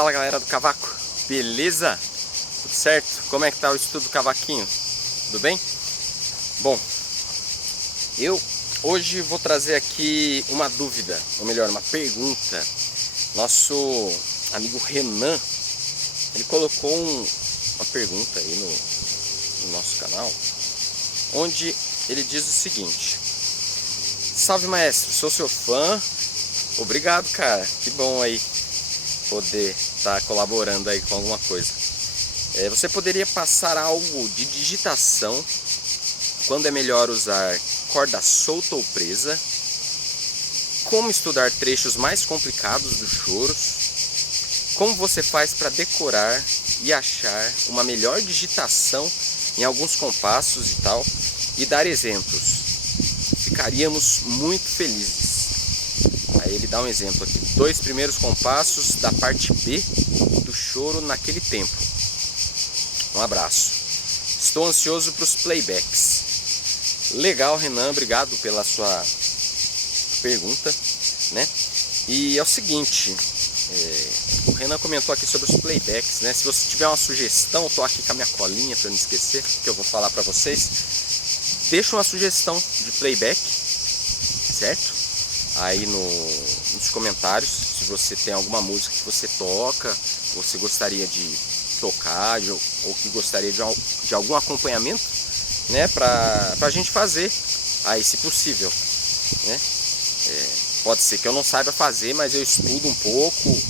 Fala galera do cavaco, beleza? Tudo certo? Como é que tá o estudo do cavaquinho? Tudo bem? Bom, eu hoje vou trazer aqui uma dúvida, ou melhor, uma pergunta. Nosso amigo Renan, ele colocou uma pergunta aí no nosso canal, onde ele diz o seguinte: salve maestro, sou seu fã. Obrigado, cara, que bom aí poder estar colaborando aí com alguma coisa. Você poderia passar algo de digitação, quando é melhor usar corda solta ou presa, como estudar trechos mais complicados dos choros, como você faz para decorar e achar uma melhor digitação em alguns compassos e tal, e dar exemplos. Ficaríamos muito felizes. Aí ele dá um exemplo aqui: 2 primeiros compassos da parte B do choro naquele tempo. Um abraço. Estou ansioso para os playbacks. Legal, Renan, obrigado pela sua pergunta, né? E é o seguinte, o Renan comentou aqui sobre os playbacks, né? Se você tiver uma sugestão, eu tô aqui com a minha colinha para não esquecer, que eu vou falar para vocês. Deixa uma sugestão de playback, certo? Aí nos comentários, se você tem alguma música que você toca, você gostaria de tocar, ou que gostaria de algum acompanhamento, né, pra gente fazer aí, se possível, né? Pode ser que eu não saiba fazer, mas eu estudo um pouco,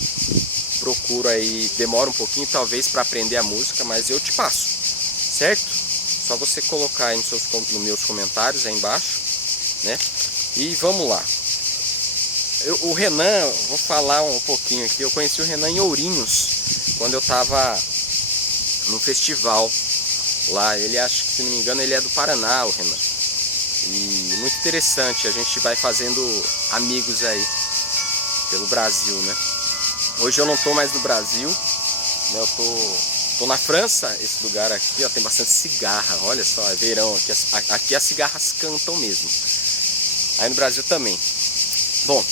procuro aí, demora um pouquinho talvez para aprender a música, mas eu te passo, certo? Só você colocar aí nos meus comentários aí embaixo, né? E vamos lá. O Renan, vou falar um pouquinho aqui, eu conheci o Renan em Ourinhos, quando eu estava no festival lá. Ele, acho que, se não me engano, ele é do Paraná, o Renan. E muito interessante, a gente vai fazendo amigos aí pelo Brasil, né? Hoje eu não tô mais no Brasil, né? Eu tô na França. Esse lugar aqui, ó, tem bastante cigarra, olha só, é verão aqui, aqui as cigarras cantam mesmo. Aí no Brasil também. Bom,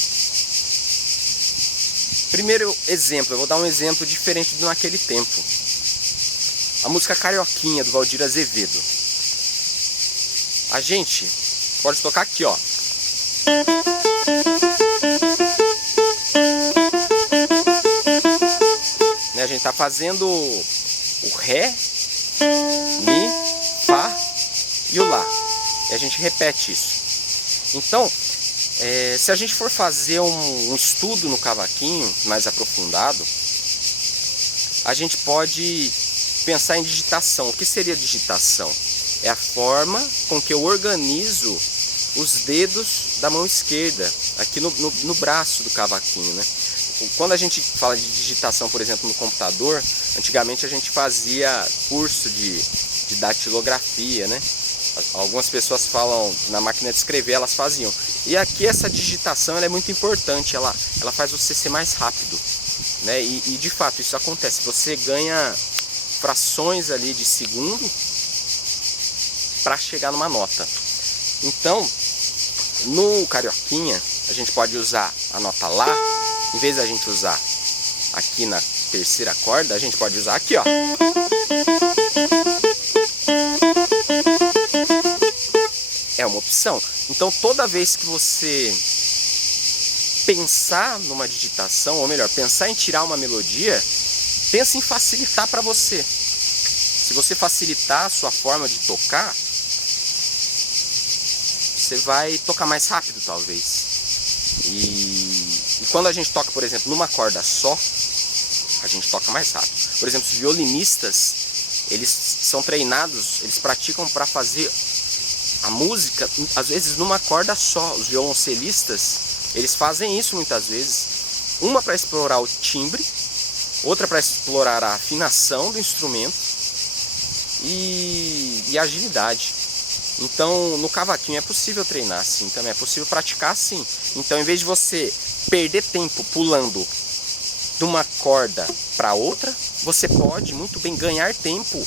primeiro exemplo, eu vou dar um exemplo diferente do naquele tempo. A música Carioquinha, do Valdir Azevedo. A gente pode tocar aqui, ó. Né, a gente tá fazendo o Ré, Mi, Fá e o Lá. E a gente repete isso. Então, se a gente for fazer um estudo no cavaquinho mais aprofundado, a gente pode pensar em digitação. O que seria digitação? É a forma com que eu organizo os dedos da mão esquerda, aqui no braço do cavaquinho, né? Quando a gente fala de digitação, por exemplo, no computador, antigamente a gente fazia curso de datilografia, né? Algumas pessoas falam na máquina de escrever, elas faziam. E aqui essa digitação ela é muito importante, ela faz você ser mais rápido, né? E de fato isso acontece, você ganha frações ali de segundo para chegar numa nota. Então, no Carioquinha, a gente pode usar a nota Lá, em vez da gente usar aqui na terceira corda, a gente pode usar aqui, ó. É uma opção. Então, toda vez que você pensar numa digitação, ou melhor, pensar em tirar uma melodia, pense em facilitar para você. Se você facilitar a sua forma de tocar, você vai tocar mais rápido, talvez. E quando a gente toca, por exemplo, numa corda só, a gente toca mais rápido. Por exemplo, os violinistas, eles são treinados, eles praticam para fazer a música, às vezes, numa corda só. Os violoncelistas, eles fazem isso muitas vezes. Uma para explorar o timbre, outra para explorar a afinação do instrumento e a agilidade. Então, no cavaquinho é possível treinar assim também, é possível praticar assim. Então, em vez de você perder tempo pulando de uma corda para outra, você pode muito bem ganhar tempo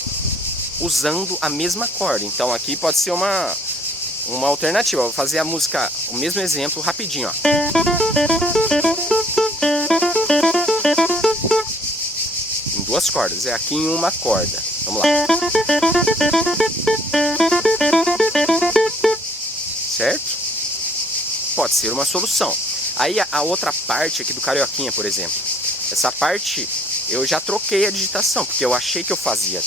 usando a mesma corda. Então, aqui pode ser uma alternativa. Eu vou fazer a música, o mesmo exemplo, rapidinho, ó. duas cordas, é aqui em uma corda. Vamos lá. Certo? Pode ser uma solução. Aí a outra parte aqui do carioquinha, por exemplo, essa parte eu já troquei a digitação, porque eu achei que eu fazia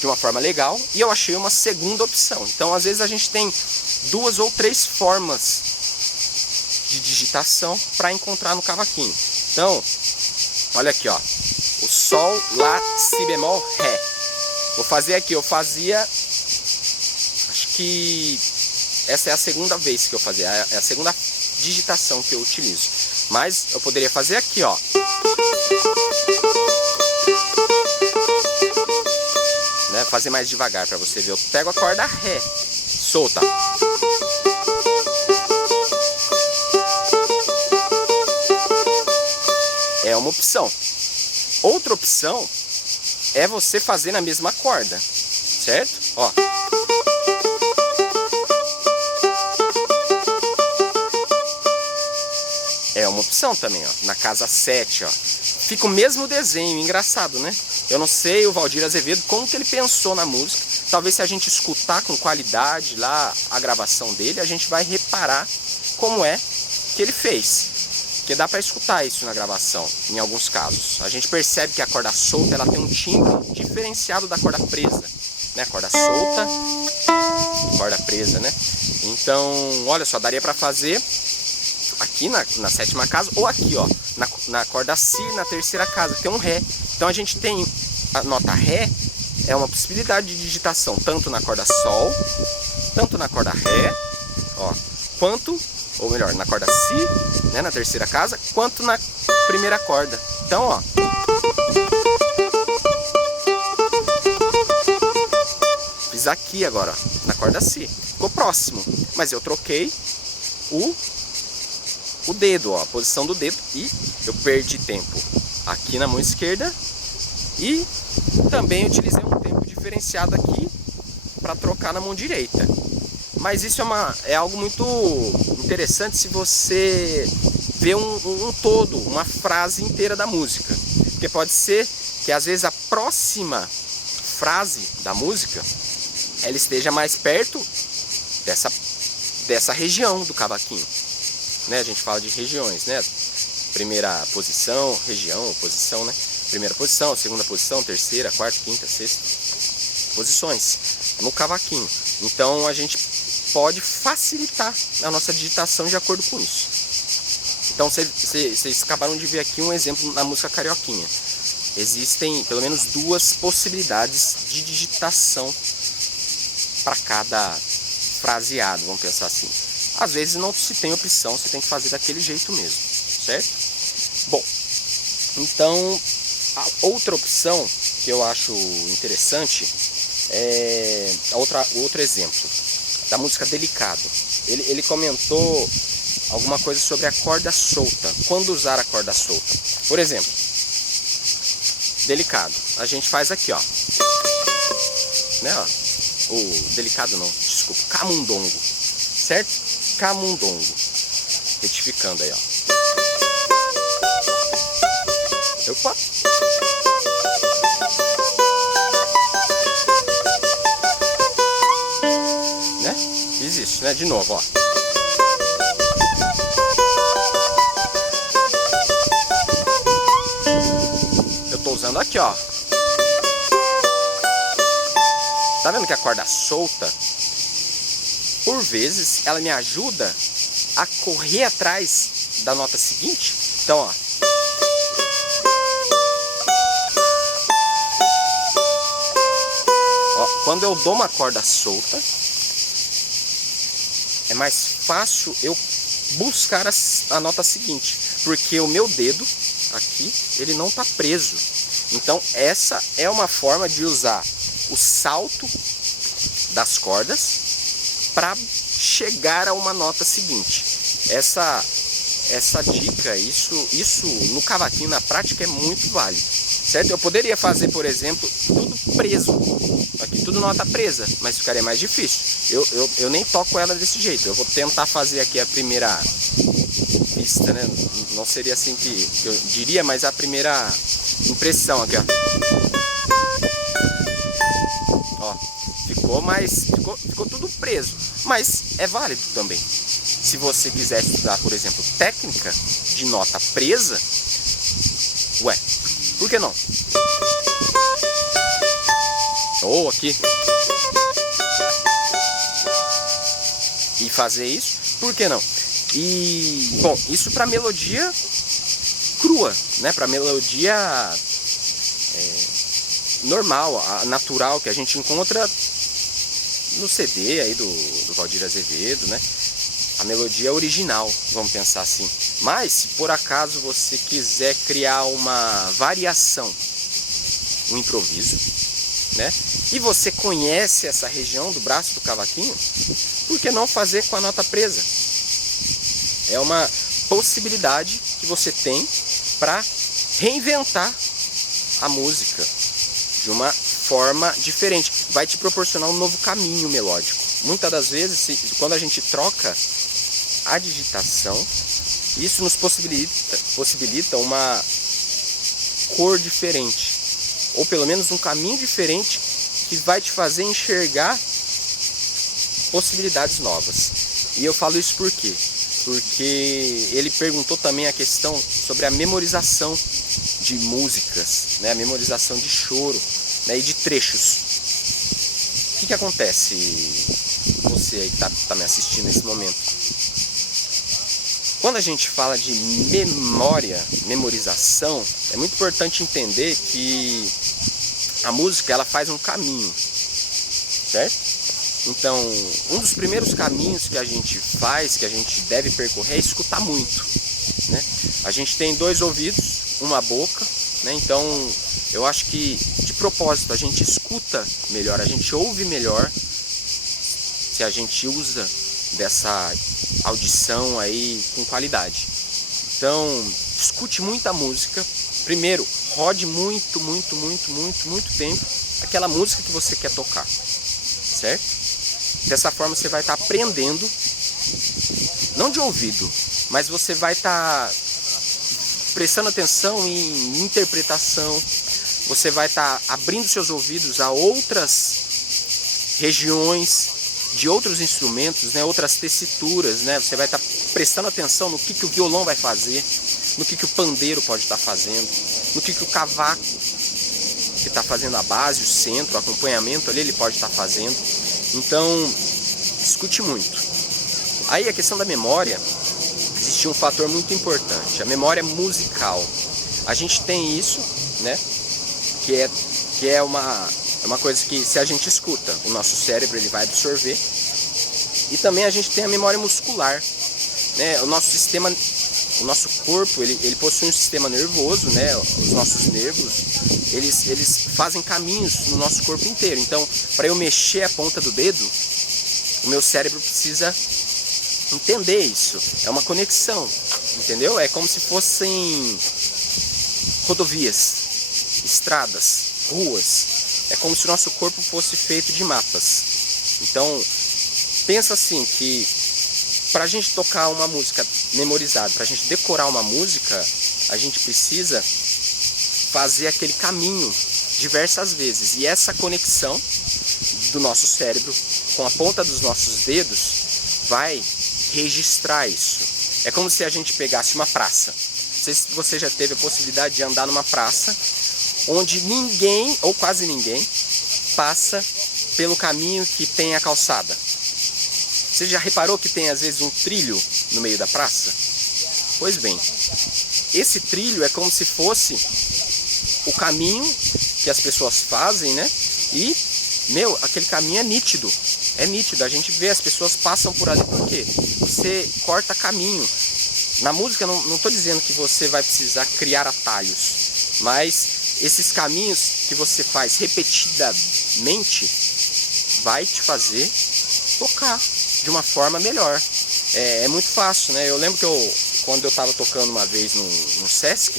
de uma forma legal e eu achei uma segunda opção. Então às vezes a gente tem duas ou três formas de digitação para encontrar no cavaquinho. Então, olha aqui, ó, o Sol, Lá, Si bemol, Ré. Vou fazer aqui, eu fazia, acho que essa é a segunda vez que eu fazia, é a segunda digitação que eu utilizo. Mas eu poderia fazer aqui, ó. Né? Fazer mais devagar para você ver. Eu pego a corda Ré, solta. É uma opção. Outra opção é você fazer na mesma corda, certo? Ó. É uma opção também, ó. Na casa 7, ó. Fica o mesmo desenho, engraçado, né? Eu não sei, o Valdir Azevedo, como que ele pensou na música. Talvez se a gente escutar com qualidade lá a gravação dele, a gente vai reparar como é que ele fez. Porque dá para escutar isso na gravação, em alguns casos. A gente percebe que a corda solta, ela tem um timbre diferenciado da corda presa, né? Corda solta, corda presa, né? Então, olha só, daria para fazer aqui na sétima casa, ou aqui, ó, na corda Si, na terceira casa, tem um Ré. Então a gente tem a nota Ré, é uma possibilidade de digitação, tanto na corda Sol, tanto na corda Ré, ó, quanto, ou melhor, na corda Si, né, na terceira casa, quanto na primeira corda. Então, ó, fiz aqui agora, ó, na corda Si, ficou próximo, mas eu troquei o dedo, ó, a posição do dedo, e eu perdi tempo aqui na mão esquerda e também utilizei um tempo diferenciado aqui para trocar na mão direita. Mas isso é algo muito interessante se você vê um todo, uma frase inteira da música, porque pode ser que às vezes a próxima frase da música ela esteja mais perto dessa região do cavaquinho. Né, a gente fala de regiões, né? Primeira posição, região, posição, né? Primeira posição, segunda posição, terceira, quarta, quinta, sexta. Posições no cavaquinho. Então a gente pode facilitar a nossa digitação de acordo com isso. Então vocês acabaram de ver aqui um exemplo na música carioquinha. Existem pelo menos duas possibilidades de digitação para cada fraseado, vamos pensar assim. Às vezes não se tem opção, você tem que fazer daquele jeito mesmo, certo? Bom, então a outra opção que eu acho interessante é outro exemplo da música Delicado. Ele comentou alguma coisa sobre a corda solta, quando usar a corda solta. Por exemplo, Delicado, a gente faz aqui, ó, né, ó, o Delicado não, desculpa, Camundongo, certo? Camundongo, retificando aí, ó. Opa! Né? Fiz isso, né? De novo, ó. Eu tô usando aqui, ó. Tá vendo que a corda solta, por vezes, ela me ajuda a correr atrás da nota seguinte. Então, ó. Ó, quando eu dou uma corda solta, é mais fácil eu buscar a nota seguinte, porque o meu dedo aqui, ele não tá preso. Então, essa é uma forma de usar o salto das cordas para chegar a uma nota seguinte. Essa dica, isso no cavaquinho, na prática, é muito válido, certo? Eu poderia fazer, por exemplo, tudo preso, aqui tudo nota presa, mas ficaria mais difícil. Eu nem toco ela desse jeito. Eu vou tentar fazer aqui a primeira vista, né? Não seria assim que eu diria, mas a primeira impressão aqui, ó. Ó, ficou tudo preso, mas é válido também. Se você quiser estudar, por exemplo, técnica de nota presa, ué, por que não? Ou aqui. E fazer isso, por que não? E, bom, isso para melodia crua, né? Para melodia normal, natural, que a gente encontra no CD aí do Valdir Azevedo, né? A melodia original, vamos pensar assim. Mas, se por acaso você quiser criar uma variação, um improviso, né? E você conhece essa região do braço do cavaquinho, por que não fazer com a nota presa? É uma possibilidade que você tem para reinventar a música de uma forma diferente. Vai te proporcionar um novo caminho melódico. Muitas das vezes, quando a gente troca a digitação, isso nos possibilita uma cor diferente, ou pelo menos um caminho diferente que vai te fazer enxergar possibilidades novas. E eu falo isso por quê? Porque ele perguntou também a questão sobre a memorização de músicas, né? A memorização de choro, né? E de trechos. O que acontece, você aí que tá me assistindo nesse momento? Quando a gente fala de memorização, é muito importante entender que a música ela faz um caminho, certo? Então, um dos primeiros caminhos que a gente faz, que a gente deve percorrer, é escutar muito, né? A gente tem 2 ouvidos, uma boca, né? Então, eu acho que, de propósito, a gente escuta melhor, a gente ouve melhor se a gente usa dessa audição aí com qualidade. Então, escute muita música. Primeiro, rode muito tempo aquela música que você quer tocar, certo? Dessa forma você vai estar aprendendo, não de ouvido, mas você vai estar prestando atenção em interpretação, você vai estar abrindo seus ouvidos a outras regiões de outros instrumentos, né, outras tessituras, né? Você vai estar prestando atenção no que o violão vai fazer, no que o pandeiro pode estar fazendo, no que o cavaco que está fazendo a base, o centro, o acompanhamento ali, ele pode estar fazendo. Então, escute muito. Aí a questão da memória, existe um fator muito importante, a memória musical. A gente tem isso, né, que é uma coisa que, se a gente escuta, o nosso cérebro ele vai absorver. E também a gente tem a memória muscular, né? O nosso corpo, ele possui um sistema nervoso, né? Os nossos nervos, eles fazem caminhos no nosso corpo inteiro. Então, para eu mexer a ponta do dedo, o meu cérebro precisa entender isso. É uma conexão, entendeu? É como se fossem rodovias, estradas, ruas. É como se o nosso corpo fosse feito de mapas. Então, pensa assim, que para a gente tocar uma música memorizada, para a gente decorar uma música, a gente precisa fazer aquele caminho diversas vezes. E essa conexão do nosso cérebro com a ponta dos nossos dedos vai registrar isso. É como se a gente pegasse uma praça. Não sei se você já teve a possibilidade de andar numa praça onde ninguém, ou quase ninguém, passa pelo caminho que tem a calçada. Você já reparou que tem às vezes um trilho no meio da praça? Pois bem, esse trilho é como se fosse o caminho que as pessoas fazem, né? E, aquele caminho é nítido. É nítido, a gente vê, as pessoas passam por ali porque você corta caminho. Na música, não estou dizendo que você vai precisar criar atalhos, mas esses caminhos que você faz repetidamente vai te fazer tocar de uma forma melhor. É muito fácil, né? Eu lembro que quando eu estava tocando uma vez no Sesc,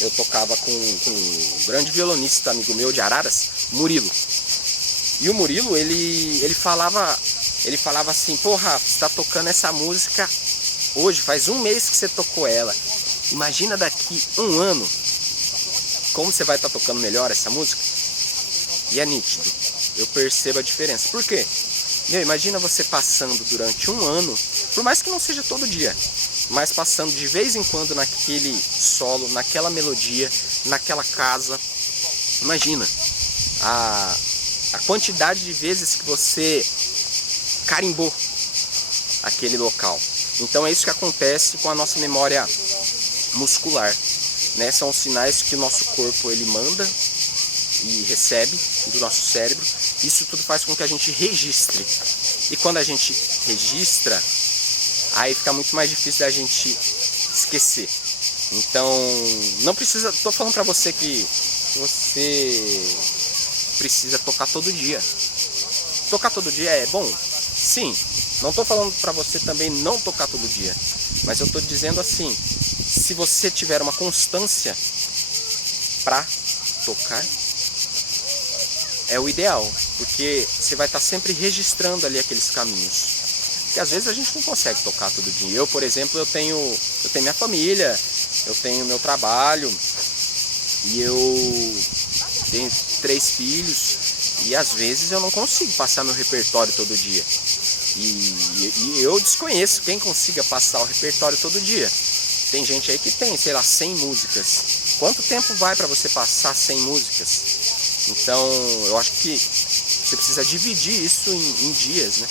eu tocava com um grande violonista, amigo meu de Araras, Murilo. E o Murilo, ele falava assim: pô, Rafa, você está tocando essa música hoje, faz um mês que você tocou ela. Imagina daqui um ano como você vai estar tocando melhor essa música. E é nítido, eu percebo a diferença. Por quê? Imagina você passando durante um ano, por mais que não seja todo dia, mas passando de vez em quando naquele solo, naquela melodia, naquela casa. Imagina a quantidade de vezes que você carimbou aquele local. Então é isso que acontece com a nossa memória muscular, né? São os sinais que o nosso corpo ele manda e recebe do nosso cérebro. Isso tudo faz com que a gente registre. E quando a gente registra, aí fica muito mais difícil da gente esquecer. Então, não precisa... Tô falando pra você que você precisa tocar todo dia. Tocar todo dia é bom? Sim. Não tô falando pra você também não tocar todo dia. Mas eu tô dizendo assim, se você tiver uma constância pra tocar, é o ideal, porque você vai estar sempre registrando ali aqueles caminhos. Porque às vezes a gente não consegue tocar todo dia. Eu, por exemplo, eu tenho minha família, eu tenho meu trabalho, e eu tenho 3 filhos, e às vezes eu não consigo passar meu repertório todo dia. E eu desconheço quem consiga passar o repertório todo dia. Tem gente aí que tem, sei lá, 100 músicas. Quanto tempo vai para você passar 100 músicas? Então, eu acho que você precisa dividir isso em dias, né?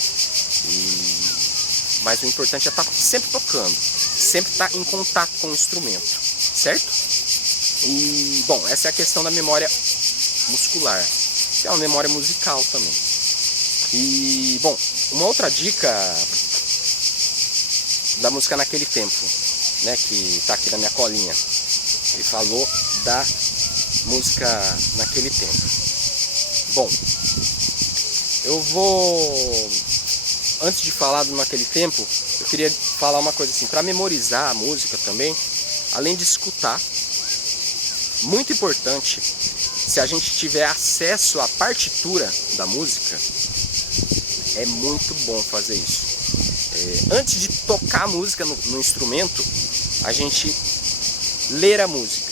Mas o importante é estar sempre tocando, sempre estar em contato com o instrumento, certo? E, bom, essa é a questão da memória muscular, que é uma memória musical também. E, bom, uma outra dica da música Naquele Tempo, né, que está aqui na minha colinha. Ele falou da música Naquele Tempo. Bom, eu vou... Antes de falar do Naquele Tempo, eu queria falar uma coisa assim, para memorizar a música também, além de escutar, muito importante, se a gente tiver acesso à partitura da música, é muito bom fazer isso. Antes de tocar a música no instrumento, a gente ler a música.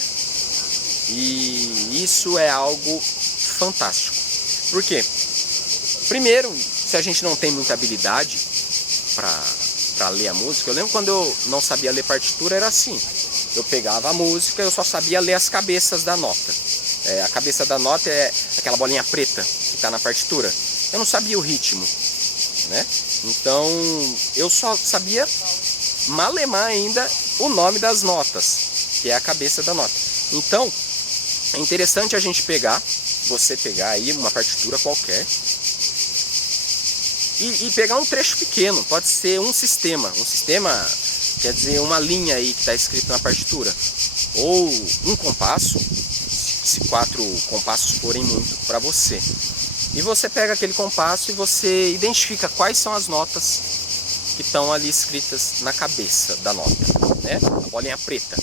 E isso é algo fantástico. Por quê? Primeiro, se a gente não tem muita habilidade para ler a música, eu lembro quando eu não sabia ler partitura, era assim. Eu pegava a música, eu só sabia ler as cabeças da nota. A cabeça da nota é aquela bolinha preta que está na partitura. Eu não sabia o ritmo, né? Então, eu só sabia malemar ainda o nome das notas, que é a cabeça da nota. Então, é interessante a gente você pegar aí uma partitura qualquer e pegar um trecho pequeno, pode ser um sistema quer dizer uma linha aí que está escrito na partitura, ou um compasso, se 4 compassos forem muito para você. E você pega aquele compasso e você identifica quais são as notas que estão ali escritas na cabeça da nota, né? A bolinha preta.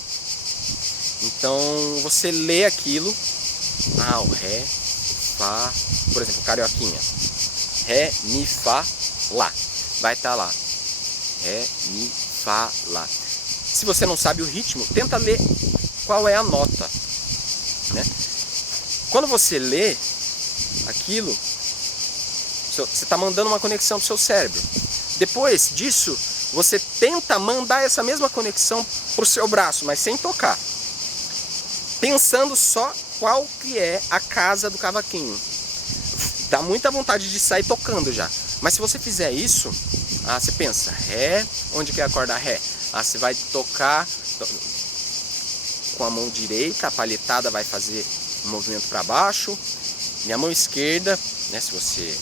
Então você lê aquilo, o Ré, Fá, por exemplo, carioquinha, Ré, Mi, Fá, Lá, vai estar lá, Ré, Mi, Fá, Lá. Se você não sabe o ritmo, tenta ler qual é a nota, né? Quando você lê aquilo, você está mandando uma conexão para o seu cérebro. Depois disso, você tenta mandar essa mesma conexão para o seu braço, mas sem tocar, pensando só qual que é a casa do cavaquinho. Dá muita vontade de sair tocando já. Mas se você fizer isso, você pensa, Ré, onde que é a corda Ré? Você vai tocar com a mão direita, a palhetada vai fazer um movimento para baixo, e a mão esquerda, né, se você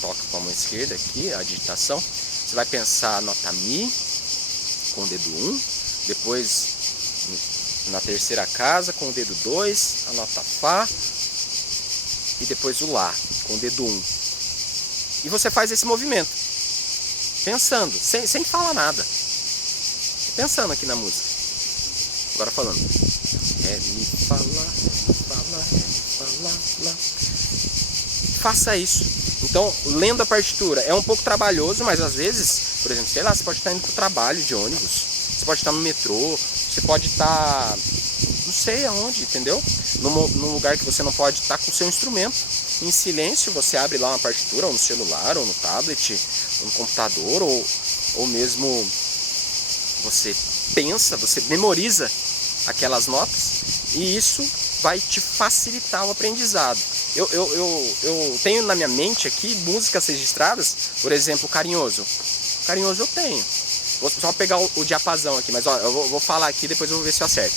toca com a mão esquerda aqui, a digitação, você vai pensar a nota Mi com o dedo 1, depois na terceira casa com o dedo 2, a nota Fá, e depois o Lá com o dedo 1. E você faz esse movimento, pensando, sem falar nada, pensando aqui na música. Agora falando, Ré, Mi, Fá, Lá, Ré, Fá, Lá, Ré, Fá, Lá, Lá. Faça isso. Então, lendo a partitura é um pouco trabalhoso, mas às vezes Por exemplo, sei lá, você pode estar indo para o trabalho de ônibus, você pode estar no metrô, você pode estar não sei aonde, entendeu? Num lugar que você não pode estar com o seu instrumento. Em silêncio, você abre lá uma partitura, ou no celular, ou no tablet, ou no computador, ou mesmo você pensa, você memoriza aquelas notas, e isso vai te facilitar o aprendizado. Eu tenho na minha mente aqui músicas registradas, por exemplo, Carinhoso. Carinhoso eu tenho. Vou só pegar o diapasão aqui, mas ó, eu vou falar aqui, depois eu vou ver se eu acerto.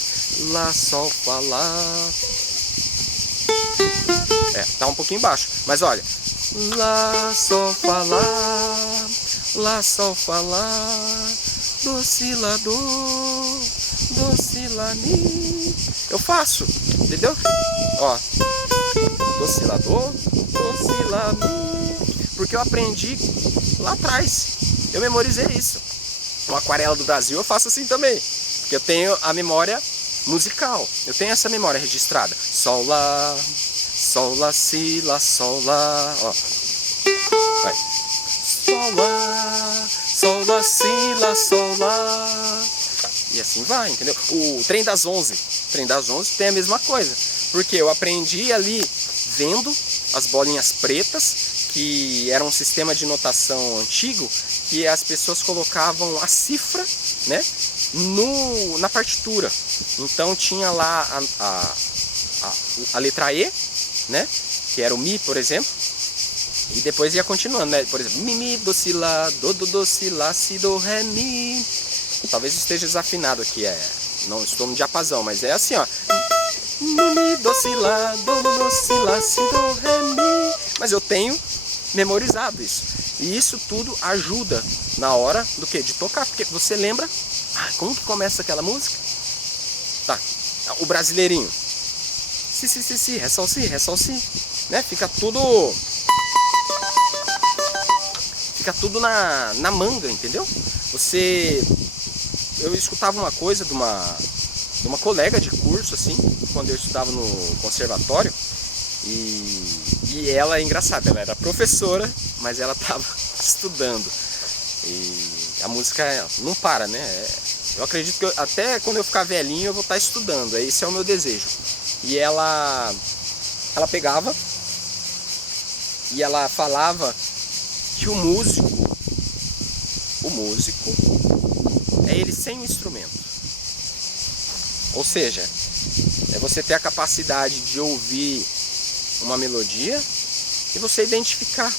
Lá, sol, fá, lá. Tá um pouquinho baixo, mas olha. Lá, sol, fá, lá. Lá, sol, fá, lá. Do, si, lá, do, si, lá, mi. Eu faço, entendeu? Ó. Do, si, lá, do, si, lá, mi. Porque eu aprendi lá atrás. Eu memorizei isso. O Aquarela do Brasil eu faço assim também. Porque eu tenho a memória musical. Eu tenho essa memória registrada. Sol, lá, si, lá, sol, lá. Ó. Vai. Sol, lá, si, lá, sol, lá. E assim vai, entendeu? O Trem das 11. O Trem das 11 tem a mesma coisa. Porque eu aprendi ali vendo as bolinhas pretas, que era um sistema de notação antigo, que as pessoas colocavam a cifra, né, na partitura. Então tinha lá a letra E, né, que era o Mi, por exemplo, e depois ia continuando, né, por exemplo, Mi, Mi, Do, Si, Lá, Do, Si, Lá, Si, Do, Ré, Mi. Talvez esteja desafinado aqui, não estou no diapasão, mas é assim, ó. Mi, Mi, Do, Si, Lá, Do, Si, Lá, Si, Do, Ré, Mi. Mas eu tenho memorizado isso. E isso tudo ajuda na hora do que? De tocar. Porque você lembra, como que começa aquela música? Tá, o brasileirinho. Si, ré, sol, si. Né? Fica tudo na manga, entendeu? Eu escutava uma coisa de uma colega de curso, assim, quando eu estudava no conservatório. E ela é engraçada, ela era professora, mas ela estava estudando. E a música não para, né? Eu acredito que até quando eu ficar velhinho eu vou estar estudando, esse é o meu desejo. E ela pegava e ela falava que o músico é ele sem o instrumento. Ou seja, é você ter a capacidade de ouvir uma melodia e você identificar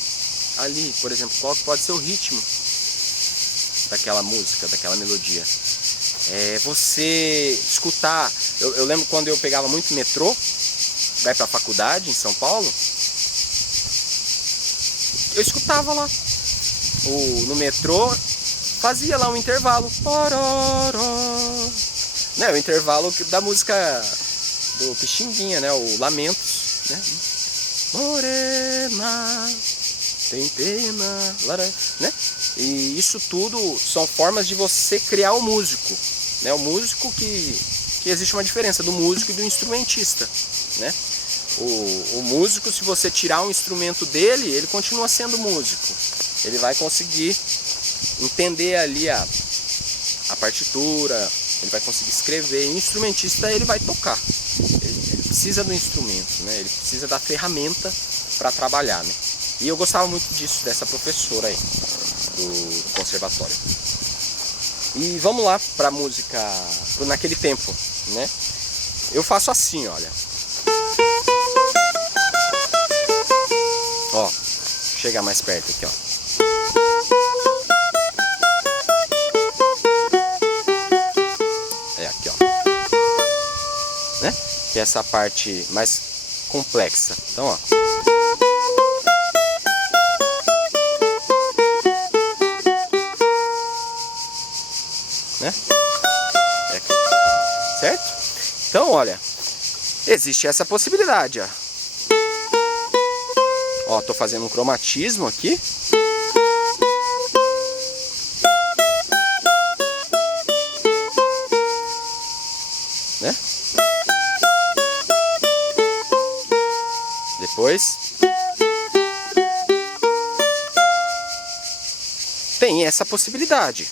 ali, por exemplo, qual pode ser o ritmo daquela música, daquela melodia. Você escutar, eu lembro quando eu pegava muito metrô, vai para a faculdade em São Paulo, eu escutava lá, no metrô, fazia lá um intervalo, né, o intervalo da música do Pixinguinha, né, o Lamentos, né? Morena, tem pena, né? E isso tudo são formas de você criar o músico, né? O músico que existe uma diferença do músico e do instrumentista, né? O músico, se você tirar um instrumento dele, ele continua sendo músico. Ele vai conseguir entender ali a partitura, ele vai conseguir escrever. E o instrumentista, ele vai tocar. Ele precisa do instrumento, né? Ele precisa da ferramenta para trabalhar, né? E eu gostava muito disso, dessa professora aí do conservatório. E vamos lá para a música naquele tempo, né? Eu faço assim, olha. Ó, chegar mais perto aqui, ó. Aqui, ó. Né? Que é essa parte mais complexa. Então, ó. Né? Aqui. Certo? Então, olha, existe essa possibilidade, ó. Ó, tô fazendo um cromatismo aqui. Né? Depois tem essa possibilidade.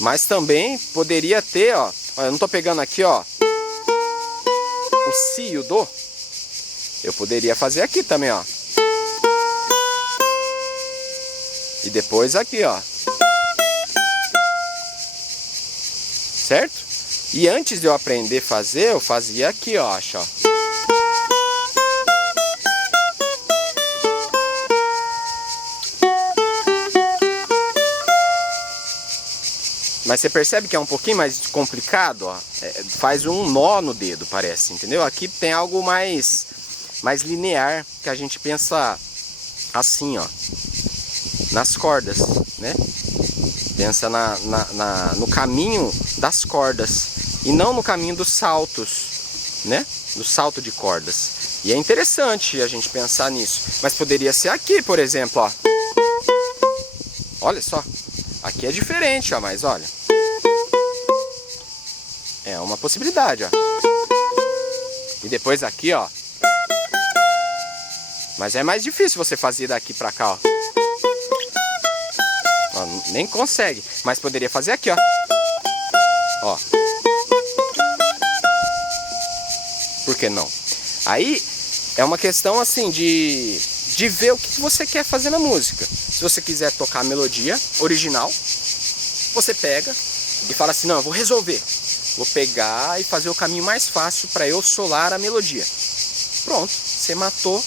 Mas também poderia ter, ó, eu não tô pegando aqui, ó, o Si e o Do. Eu poderia fazer aqui também, ó. E depois aqui, ó. Certo? E antes de eu aprender a fazer, eu fazia aqui, ó, acho, ó. Mas você percebe que é um pouquinho mais complicado, ó. Faz um nó no dedo, parece, entendeu? Aqui tem algo mais linear, que a gente pensa assim, ó, nas cordas, né? Pensa no caminho das cordas e não no caminho dos saltos, né? Do salto de cordas. E é interessante a gente pensar nisso. Mas poderia ser aqui, por exemplo, ó. Olha só. Aqui é diferente, ó, mas olha. É uma possibilidade, ó. E depois aqui, ó. Mas é mais difícil você fazer daqui pra cá, ó. Ó, nem consegue. Mas poderia fazer aqui, ó. Ó. Por que não? Aí é uma questão assim de ver o que você quer fazer na música. Se você quiser tocar a melodia original, você pega e fala assim, não, eu vou resolver. Vou pegar e fazer o caminho mais fácil para eu solar a melodia. Pronto, você matou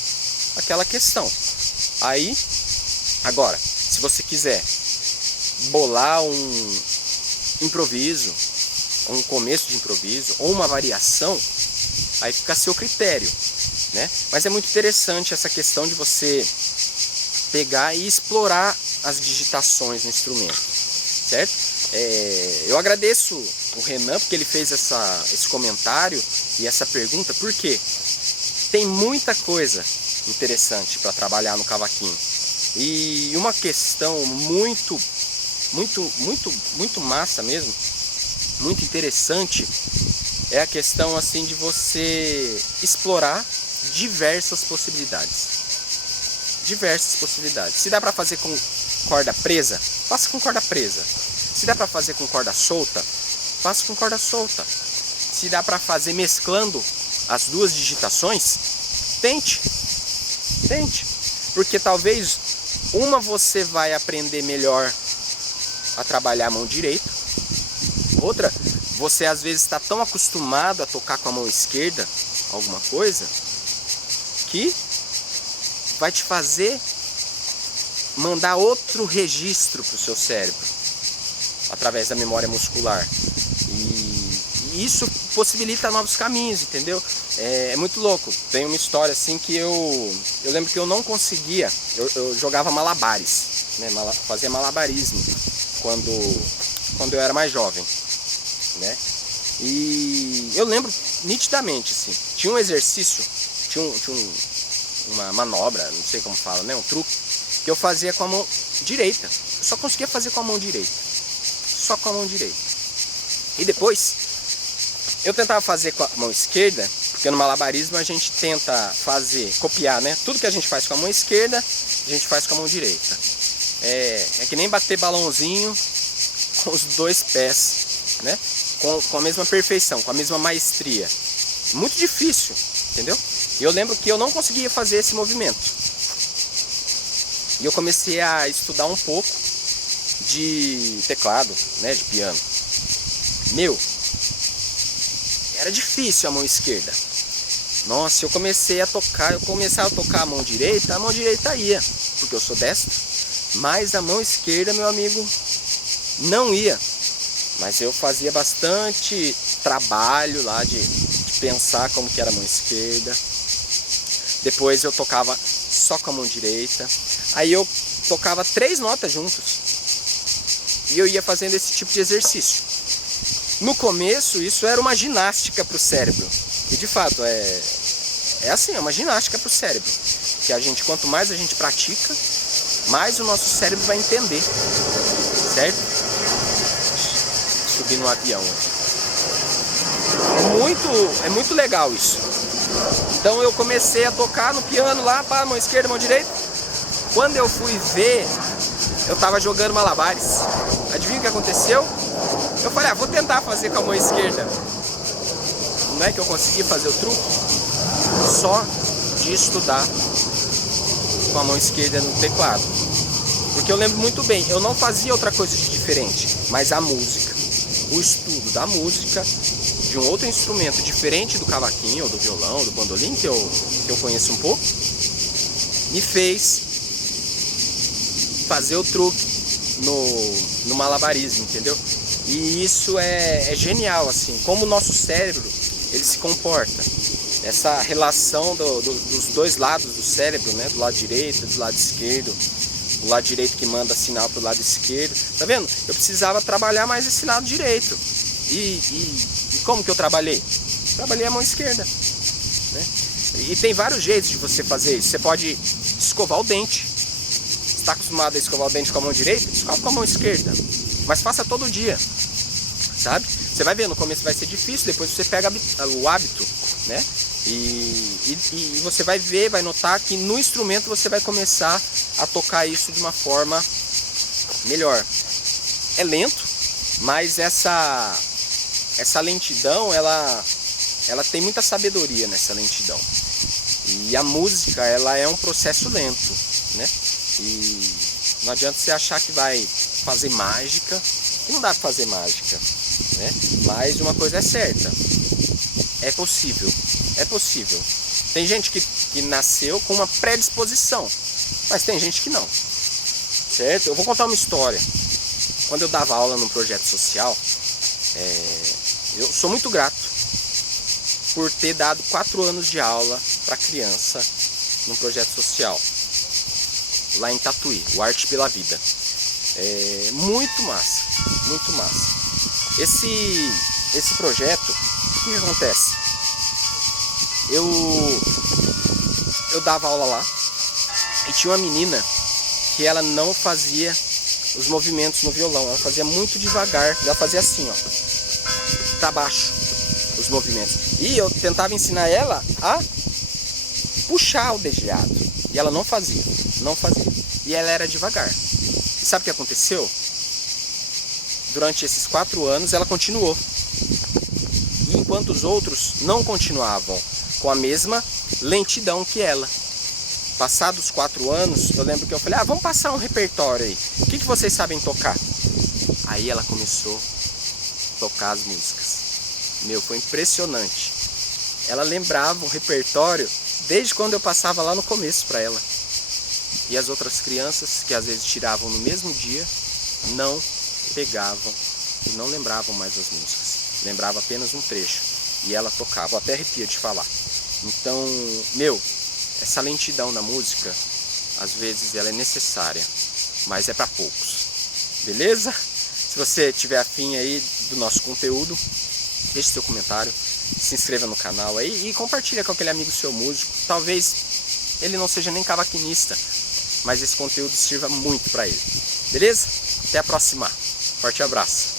aquela questão. Aí, agora, se você quiser bolar um improviso, um começo de improviso, ou uma variação, aí fica a seu critério, né? Mas é muito interessante essa questão de você pegar e explorar as digitações no instrumento, certo? Eu agradeço o Renan porque ele fez esse comentário e essa pergunta, porque tem muita coisa interessante para trabalhar no cavaquinho. E uma questão muito massa mesmo, muito interessante, é a questão assim de você explorar diversas possibilidades. Se dá para fazer com corda presa, faça com corda presa. Se dá para fazer com corda solta, faça com corda solta. Se dá para fazer mesclando as duas digitações, tente. Porque talvez uma você vai aprender melhor a trabalhar a mão direita. Outra, você às vezes está tão acostumado a tocar com a mão esquerda alguma coisa, que vai te fazer mandar outro registro para o seu cérebro, através da memória muscular. E isso possibilita novos caminhos, entendeu? É muito louco. Tem uma história assim que eu lembro que eu não conseguia, eu jogava malabares, né? Fazia malabarismo quando eu era mais jovem, né? E eu lembro nitidamente, assim, tinha um exercício, tinha uma manobra, não sei como fala, né? Um truque, que eu fazia com a mão direita. Eu só conseguia fazer com a mão direita. Só com a mão direita. E depois, eu tentava fazer com a mão esquerda, porque no malabarismo a gente tenta copiar, né? Tudo que a gente faz com a mão esquerda, a gente faz com a mão direita. É que nem bater balãozinho com os dois pés, né? Com a mesma perfeição, com a mesma maestria. Muito difícil, entendeu? E eu lembro que eu não conseguia fazer esse movimento. E eu comecei a estudar um pouco de teclado, né, de piano. Era difícil a mão esquerda. Nossa, eu começava a tocar a mão direita ia, porque eu sou destro. Mas a mão esquerda, meu amigo, não ia. Mas eu fazia bastante trabalho lá de pensar como que era a mão esquerda. Depois eu tocava só com a mão direita. Aí eu tocava 3 notas juntos. E eu ia fazendo esse tipo de exercício. No começo isso era uma ginástica para o cérebro. E de fato é assim, é uma ginástica para o cérebro. Que quanto mais a gente pratica, mais o nosso cérebro vai entender. Certo? Subir no avião aqui. É muito legal isso. Então eu comecei a tocar no piano lá, mão esquerda, mão direita. Quando eu fui ver, eu tava jogando malabares. Adivinha o que aconteceu? Eu falei, vou tentar fazer com a mão esquerda. Não é que eu consegui fazer o truque? Só de estudar com a mão esquerda no teclado. Porque eu lembro muito bem, eu não fazia outra coisa de diferente, mas a música, o estudo da música, de um outro instrumento diferente do cavaquinho, ou do violão, do bandolim, que eu conheço um pouco, me fez fazer o truque no malabarismo, entendeu? E isso é genial, assim, como o nosso cérebro, ele se comporta. Essa relação dos dois lados do cérebro, né? Do lado direito, do lado esquerdo. O lado direito que manda sinal para o lado esquerdo. Tá vendo? Eu precisava trabalhar mais esse lado direito. E como que eu trabalhei? Trabalhei a mão esquerda, né? E tem vários jeitos de você fazer isso. Você pode escovar o dente. Você está acostumado a escovar o dente com a mão direita? Escova com a mão esquerda. Mas faça todo dia, sabe? Você vai ver, no começo vai ser difícil, depois você pega o hábito, né? E você vai ver, vai notar que no instrumento você vai começar a tocar isso de uma forma melhor. É lento, mas essa lentidão, ela tem muita sabedoria nessa lentidão. E a música, ela é um processo lento, né? E não adianta você achar que vai fazer mágica, que não dá pra fazer mágica, né? Mas uma coisa é certa, é possível, é possível. Tem gente que nasceu com uma predisposição, mas tem gente que não, certo? Eu vou contar uma história. Quando eu dava aula num projeto social, eu sou muito grato por ter dado 4 anos de aula para criança num projeto social, lá em Tatuí, o Arte pela Vida. Muito massa, muito massa. Esse projeto, o que acontece? Eu dava aula lá e tinha uma menina que ela não fazia os movimentos no violão, ela fazia muito devagar, ela fazia assim, ó, para baixo os movimentos. E eu tentava ensinar ela a puxar o dedilhado e ela não fazia. E ela era devagar. E sabe o que aconteceu? Durante esses 4 anos ela continuou. E enquanto os outros não continuavam com a mesma lentidão que ela. Passados 4 anos, eu lembro que eu falei, vamos passar um repertório aí. O que vocês sabem tocar? Aí ela começou a tocar as músicas. Meu, foi impressionante. Ela lembrava o repertório desde quando eu passava lá no começo para ela. E as outras crianças, que às vezes tiravam no mesmo dia, não pegavam e não lembravam mais as músicas. Lembrava apenas um trecho. E ela tocava, eu até arrepio de falar. Então, meu, essa lentidão na música, às vezes ela é necessária, mas é para poucos. Beleza? Se você tiver afim aí do nosso conteúdo, deixe seu comentário, se inscreva no canal aí e compartilha com aquele amigo seu músico. Talvez ele não seja nem cavaquinista, mas esse conteúdo sirva muito para ele. Beleza? Até a próxima. Forte abraço.